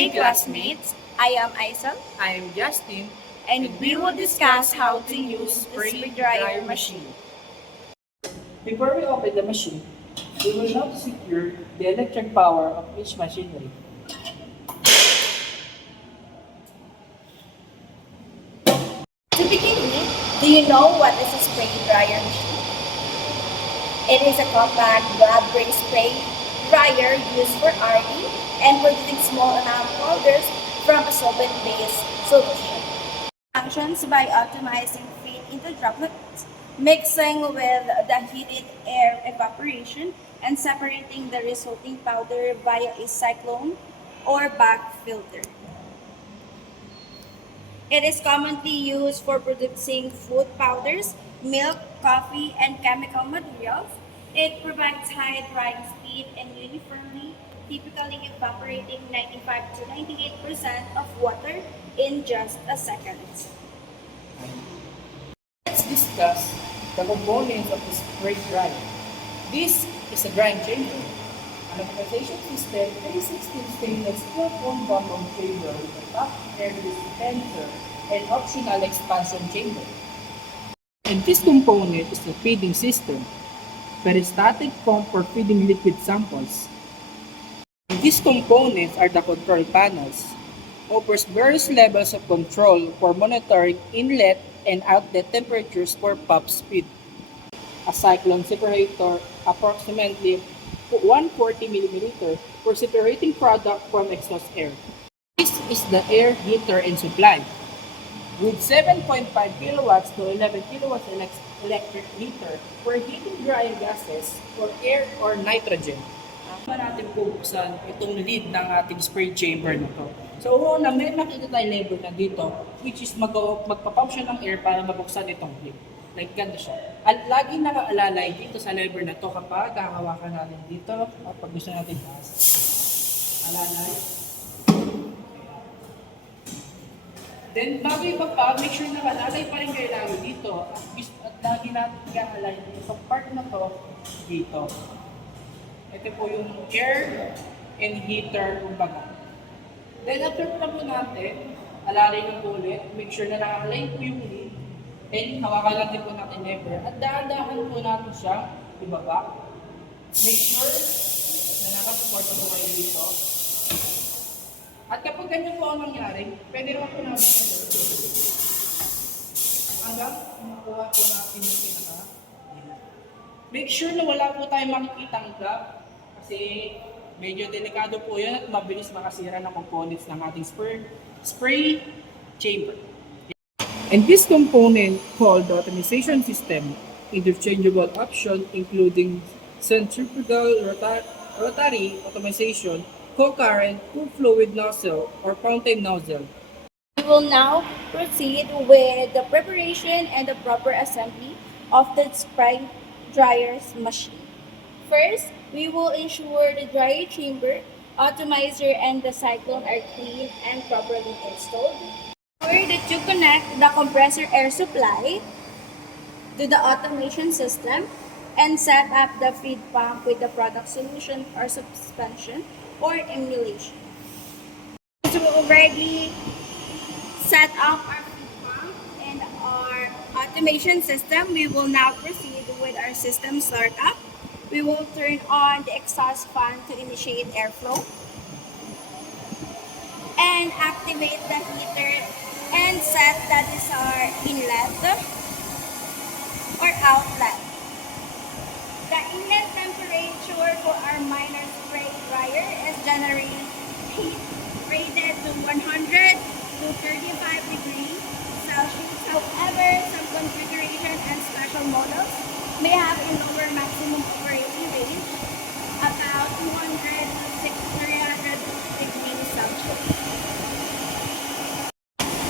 day, classmates. I am Aisel, I am Justin, and we will discuss how to use the spray dryer machine. Before we open the machine, we will now secure the electric power of each machinery. To begin with, do you know what is a spray dryer machine? It is a compact blood-brain spray dryer used for RD and producing small amount of powders from a solvent-based solution. Functions by optimizing feed into droplets, mixing with the heated air evaporation, and separating the resulting powder via a cyclone or back filter. It is commonly used for producing food powders, milk, coffee, and chemical materials. It provides high drying speed and uniformly, typically evaporating 95 to 98% of water in just a second. Let's discuss the components of the spray dryer. This is a drying chamber, an optimization system 316 stainless steel bottom chamber with a top air dispenser and optional expansion chamber. And this component is the feeding system, peristaltic pump for feeding liquid samples. And these components are the control panels, offers various levels of control for monitoring inlet and outlet temperatures for pump speed. A cyclone separator, approximately 140 mm for separating product from exhaust air. This is the air heater and supply. With 7.5 kilowatts to 11 kilowatts electric heater for heating dry gases for air or nitrogen. Natin bubuksan itong lid ng ating spray chamber na to. So una, may makikita tayo lever na dito which is magpa-pump siya ng air para mabuksan itong lid. Like ganda siya. At lagi nakaalalay dito sa lever na to kapag hahawakan natin dito at pag gusto natin taas. Alalay. Then bago ipapa, make sure na alalay pa rin kayo lagi dito at lagi natin i-align sa part na to dito. Ito po yung air and heater kumbaga. Then after po natin, alalay ng ulit, make sure na naka-align po yung lid. And hawakan lang din po natin lever at dahan-dahan po natin siya ibaba. Make sure na nakasupport po kayo dito. At kapag ganyan po ang nangyari, pwede naman po natin ito. Hanggang makuha po natin yung pinaka. Make sure na wala po tayong makikitang gap kasi medyo delikado po yan at mabilis makasira ng components ng ating spray chamber. And this component called the optimization system, interchangeable option including centrifugal rotary optimization, co-current, cool fluid nozzle, or fountain nozzle. We will now proceed with the preparation and the proper assembly of the spray dryer's machine. First, we will ensure the dryer chamber, atomizer, and the cyclone are clean and properly installed. Ensure that you connect the compressor air supply to the automation system and set up the feed pump with the product solution or suspension or emulation. So we already set up our feed pump and our automation system. We will now proceed with our system startup. We will turn on the exhaust fan to initiate airflow and activate the heater and set the desired inlet or outlet. The inlet temperature for our minor spray dryer is generally rated to 100 to 35 degrees Celsius. However, some configuration and special models may have a lower maximum operating range, about 200 to 300 degrees Celsius.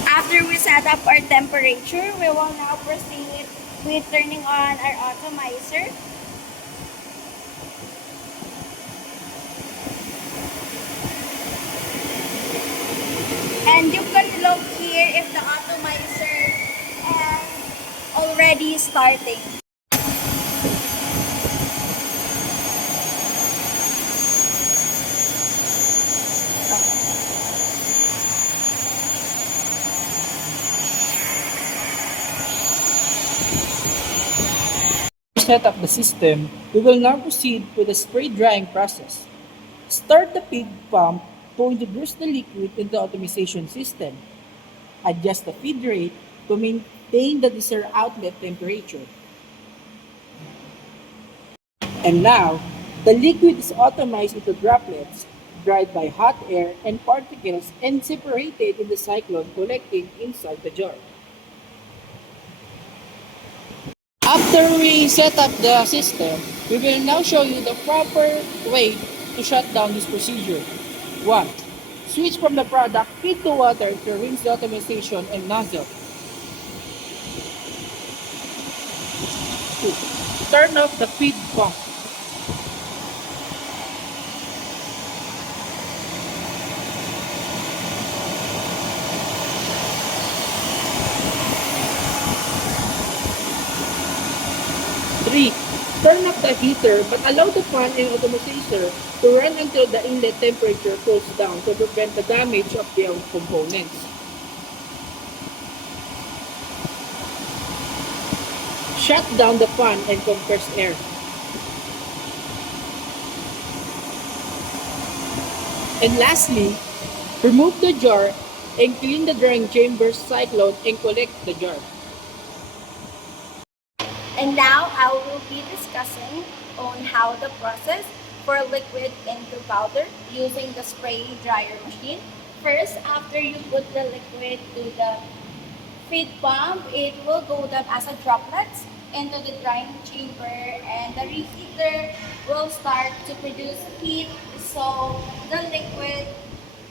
After we set up our temperature, we will now proceed with turning on our atomizer. And you can look here if the atomizer is already starting. set up the system, we will now proceed with the spray drying process. Start the feed pump to introduce the liquid in the automation system. Adjust the feed rate to maintain the desired outlet temperature. And now, the liquid is atomized into droplets, dried by hot air and particles, and separated in the cyclone collecting inside the jar. After we set up the system, we will now show you the proper way to shut down this procedure. 1. Switch from the product feed to water to rinse the automation and nozzle. 2. Turn off the feed pump. 3. Turn off the heater but allow the fan and atomizer to run until the inlet temperature cools down to prevent the damage of the components. Shut down the fan and compressed air. And lastly, remove the jar and clean the drying chamber cyclone and collect the jar. And now I will be discussing on how the process for liquid into powder using the spray dryer machine. First, after you put the liquid to the feed pump, it will go down as a droplets into the drying chamber and the reheater will start to produce heat so the liquid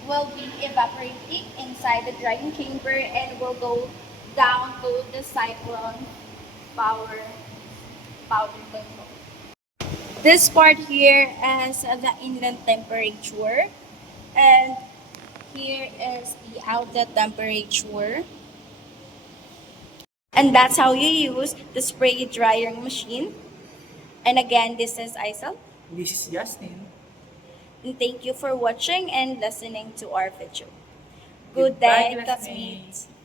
will be evaporating inside the drying chamber and will go down to the cyclone power powder control. This part here is the inlet temperature and here is the outlet temperature. And that's how you use the spray drying machine. And again, this is Aisel. This is Justin. And thank you for watching and listening to our video. Good Goodbye, day, classmates. classmates.